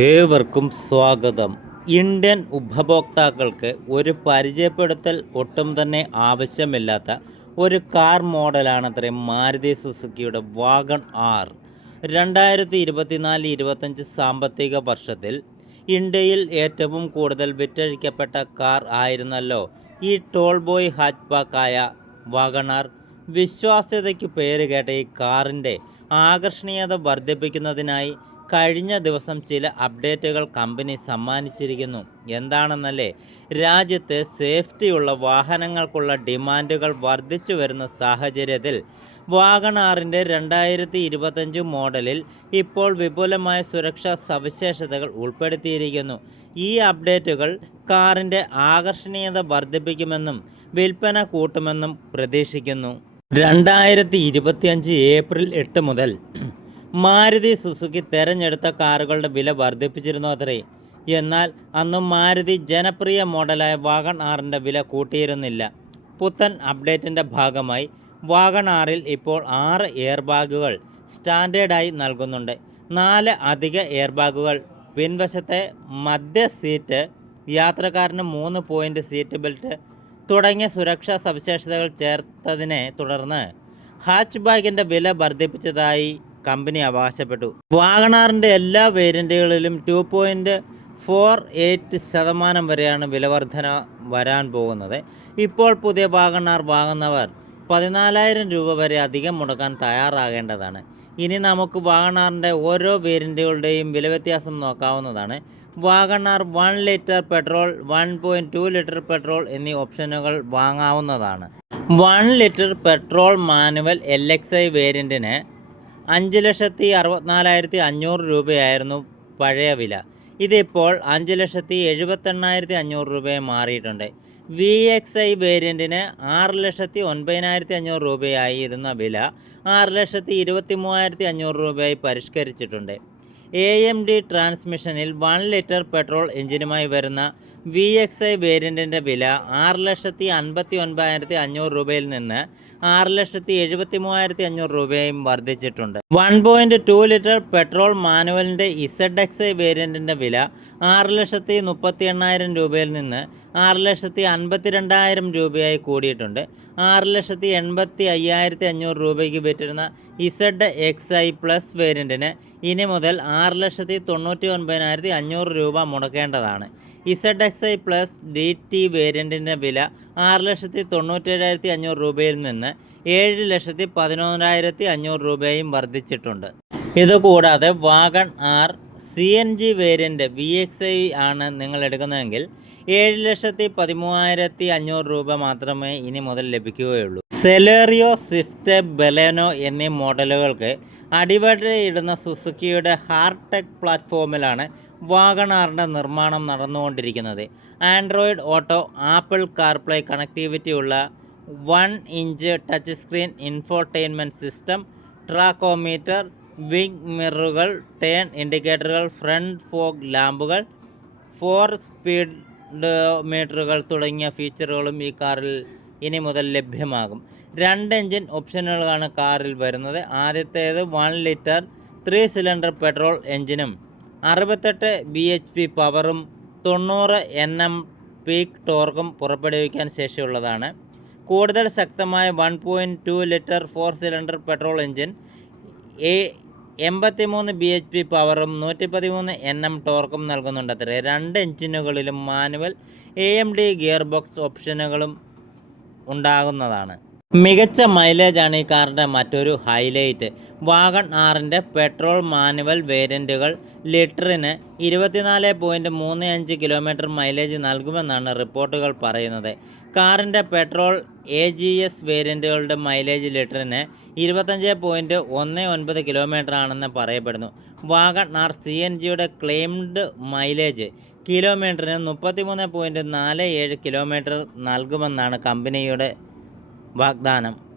ഏവർക്കും സ്വാഗതം. ഇന്ത്യൻ ഉപഭോക്താക്കൾക്ക് ഒരു പരിചയപ്പെടുത്തൽ ഒട്ടും തന്നെ ആവശ്യമില്ലാത്ത ഒരു കാർ മോഡലാണ് അത്രയും മാരുതി സുസുക്കിയുടെ വാഗൺ ആർ. രണ്ടായിരത്തി ഇരുപത്തിനാല് ഇരുപത്തഞ്ച് സാമ്പത്തിക വർഷത്തിൽ ഇന്ത്യയിൽ ഏറ്റവും കൂടുതൽ വിറ്റഴിക്കപ്പെട്ട കാർ ആയിരുന്നല്ലോ ഈ ടോൾ ബോയ് ഹാച്ച്ബാക്കായ ആർ. വിശ്വാസ്യതയ്ക്ക് പേരുകേട്ട ഈ കാറിന്റെ ആകർഷണീയത വർദ്ധിപ്പിക്കുന്നതിനായി കഴിഞ്ഞ ദിവസം ചില അപ്ഡേറ്റുകൾ കമ്പനി സമ്മാനിച്ചിരിക്കുന്നു. എന്താണെന്നല്ലേ? രാജ്യത്ത് സേഫ്റ്റിയുള്ള വാഹനങ്ങൾക്കുള്ള ഡിമാൻഡുകൾ വർദ്ധിച്ചു വരുന്ന സാഹചര്യത്തിൽ വാഗണാറിന്റെ രണ്ടായിരത്തി ഇരുപത്തഞ്ച് മോഡലിൽ ഇപ്പോൾ വിപുലമായ സുരക്ഷാ സവിശേഷതകൾ ഉൾപ്പെടുത്തിയിരിക്കുന്നു. ഈ അപ്ഡേറ്റുകൾ കാറിന്റെ ആകർഷണീയത വർദ്ധിപ്പിക്കുമെന്നും വിൽപ്പന കൂട്ടുമെന്നും പ്രതീക്ഷിക്കുന്നു. രണ്ടായിരത്തി ഇരുപത്തിയഞ്ച് ഏപ്രിൽ എട്ട് മുതൽ മാരുതി സുസുക്കി തെരഞ്ഞെടുത്ത കാറുകളുടെ വില വർദ്ധിപ്പിച്ചിരുന്നു അത്രേ. എന്നാൽ അന്ന് മാരുതി ജനപ്രിയ മോഡലായ വാഗൺ ആറിന്റെ വില കൂട്ടിയിരുന്നില്ല. പുത്തൻ അപ്ഡേറ്റിന്റെ ഭാഗമായി വാഗൺ ആറിൽ ഇപ്പോൾ ആറ് എയർ ബാഗുകൾ സ്റ്റാൻഡേർഡായി നൽകുന്നുണ്ട്. നാല് അധിക എയർ ബാഗുകൾ പിൻവശത്തെ മധ്യ സീറ്റ് യാത്രക്കാരന് മൂന്ന് പോയിന്റ് സീറ്റ് ബെൽറ്റ് തുടങ്ങിയ സുരക്ഷാ സവിശേഷതകൾ ചേർത്തതിനെ തുടർന്ന് ഹാച്ച് ബാഗിന്റെ വില വർദ്ധിപ്പിച്ചതായി കമ്പനി അവകാശപ്പെട്ടു. വാഗണാറിന്റെ എല്ലാ വേരിയന്റുകളിലും ടു പോയിന്റ് ഫോർ എയ്റ്റ് ശതമാനം വരെയാണ് വിലവർധന വരാൻ പോകുന്നത്. ഇപ്പോൾ പുതിയ വാഗണാർ വാങ്ങുന്നവർ പതിനാലായിരം രൂപ വരെ അധികം മുടക്കാൻ തയ്യാറാകേണ്ടതാണ്. ഇനി നമുക്ക് വാഗണാറിന്റെ ഓരോ വേരിയന്റുകളുടെയും വില വ്യത്യാസം നോക്കാവുന്നതാണ്. Wagon R one litre petrol one point two litre petrol എന്നീ ഓപ്ഷനുകൾ വാങ്ങാവുന്നതാണ്. One litre petrol manual L X I വേരിയന്റിന് അഞ്ച് ലക്ഷത്തി അറുപത്തിനാലായിരത്തി അഞ്ഞൂറ് രൂപയായിരുന്നു പഴയ വില. ഇതിപ്പോൾ അഞ്ച് ലക്ഷത്തി എഴുപത്തെണ്ണായിരത്തി അഞ്ഞൂറ് രൂപയെ മാറിയിട്ടുണ്ട്. വി എക്സ് ഐ വേരിയന്റിന് ആറ് ലക്ഷത്തി ഒൻപതിനായിരത്തി അഞ്ഞൂറ് രൂപയായിരുന്ന വില ആറ് ലക്ഷത്തി ഇരുപത്തി മൂവായിരത്തി അഞ്ഞൂറ് രൂപയായി പരിഷ്കരിച്ചിട്ടുണ്ട്. എ എം ഡി ട്രാൻസ്മിഷനിൽ വൺ ലിറ്റർ പെട്രോൾ എഞ്ചിനുമായി വരുന്ന വി എക്സ് ഐ വേരിയന്റിന്റെ വില ആറ് ലക്ഷത്തി അൻപത്തി ഒൻപതിനായിരത്തി അഞ്ഞൂറ് രൂപയിൽ നിന്ന് ആറ് ലക്ഷത്തി എഴുപത്തി മൂവായിരത്തി അഞ്ഞൂറ് രൂപയും വർദ്ധിച്ചിട്ടുണ്ട്. One point two litre petrol മാനുവലിന്റെ Z X I വേരിയന്റിന്റെ വില ആറ് ലക്ഷത്തി മുപ്പത്തി എണ്ണായിരം രൂപയിൽ നിന്ന് ആറ് ലക്ഷത്തി അൻപത്തി രണ്ടായിരം രൂപയായി കൂടിയിട്ടുണ്ട്. ആറ് ലക്ഷത്തി എൺപത്തി അയ്യായിരത്തി അഞ്ഞൂറ് രൂപയ്ക്ക് വിറ്റിരുന്ന ഇസഡ് എക്സ് ഐ പ്ലസ് വേരിയന്റിന് ഇനി മുതൽ ആറ് ലക്ഷത്തി തൊണ്ണൂറ്റി ഒൻപതിനായിരത്തി അഞ്ഞൂറ് രൂപ മുടക്കേണ്ടതാണ്. Z X I plus D T വേരിയന്റിന്റെ വില ആറ് ലക്ഷത്തി തൊണ്ണൂറ്റേഴായിരത്തി അഞ്ഞൂറ് രൂപയിൽ നിന്ന് ഏഴ് ലക്ഷത്തി പതിനൊന്നായിരത്തി അഞ്ഞൂറ് രൂപയും വർദ്ധിച്ചിട്ടുണ്ട്. ഇതുകൂടാതെ Wagon R C N G variant V X I ആണ് നിങ്ങൾ എടുക്കുന്നതെങ്കിൽ ഏഴ് ലക്ഷത്തി പതിമൂവായിരത്തി അഞ്ഞൂറ് രൂപ മാത്രമേ ഇനി മുതൽ ലഭിക്കുകയുള്ളൂ. സെലേറിയോ സ്വിഫ്റ്റ് ബെലേനോ എന്നീ മോഡലുകൾക്ക് അടിവരയിടുന്ന സുസുക്കിയുടെ ഹാർടെക് പ്ലാറ്റ്ഫോമിലാണ് വാഗണാറിന്റെ നിർമ്മാണം നടന്നുകൊണ്ടിരിക്കുന്നത്. Android auto Apple CarPlay connectivity ഉള്ള one inch touch screen infotainment system tachometer wing മിററുകൾ turn ഇൻഡിക്കേറ്ററുകൾ ഫ്രണ്ട് ഫോഗ് ലാമ്പുകൾ ഫോർ സ്പീഡ് മീറ്ററുകൾ തുടങ്ങിയ ഫീച്ചറുകളും ഈ കാറിൽ ഇനി മുതൽ ലഭ്യമാകും. രണ്ട് എഞ്ചിൻ ഓപ്ഷനുകളാണ് കാറിൽ വരുന്നത്. ആദ്യത്തേത് one litre three cylinder petrol എഞ്ചിനും അറുപത്തെട്ട് ബി എച്ച് പി പവറും തൊണ്ണൂറ് എൻ എം പീക്ക് ടോർക്കും പുറപ്പെടുവിക്കാൻ ശേഷിയുള്ളതാണ്. കൂടുതൽ ശക്തമായ one point two litre four cylinder petrol engine A എൺപത്തിമൂന്ന് ബി എച്ച് പി പവറും നൂറ്റി പതിമൂന്ന് എൻ എം ടോർക്കും നൽകുന്നുണ്ട് അത്ര. രണ്ട് എഞ്ചിനുകളിലും manual A M D gear box ഓപ്ഷനുകളും ഉണ്ടാകുന്നതാണ്. മികച്ച മൈലേജാണ് ഈ കാറിന്റെ മറ്റൊരു ഹൈലൈറ്റ്. വാഗൺ ആറിന്റെ പെട്രോൾ മാനുവൽ വേരിയന്റുകൾ ലിറ്ററിന് ഇരുപത്തിനാല് പോയിന്റ് മൂന്ന് അഞ്ച് കിലോമീറ്റർ മൈലേജ് നൽകുമെന്നാണ് റിപ്പോർട്ടുകൾ പറയുന്നത്. കാറിന്റെ പെട്രോൾ എ ജി എസ് വേരിയന്റുകളുടെ മൈലേജ് ലിറ്ററിന് ഇരുപത്തഞ്ച് പോയിന്റ് ഒന്ന് ഒൻപത് കിലോമീറ്റർ ആണെന്ന് പറയപ്പെടുന്നു. വാഗൺ ആർ സി എൻ ജിയുടെ ക്ലെയിംഡ് മൈലേജ് കിലോമീറ്ററിന് മുപ്പത്തിമൂന്ന് പോയിന്റ് നാല് ഏഴ് കിലോമീറ്റർ നൽകുമെന്നാണ് കമ്പനിയുടെ వాగ్దానం.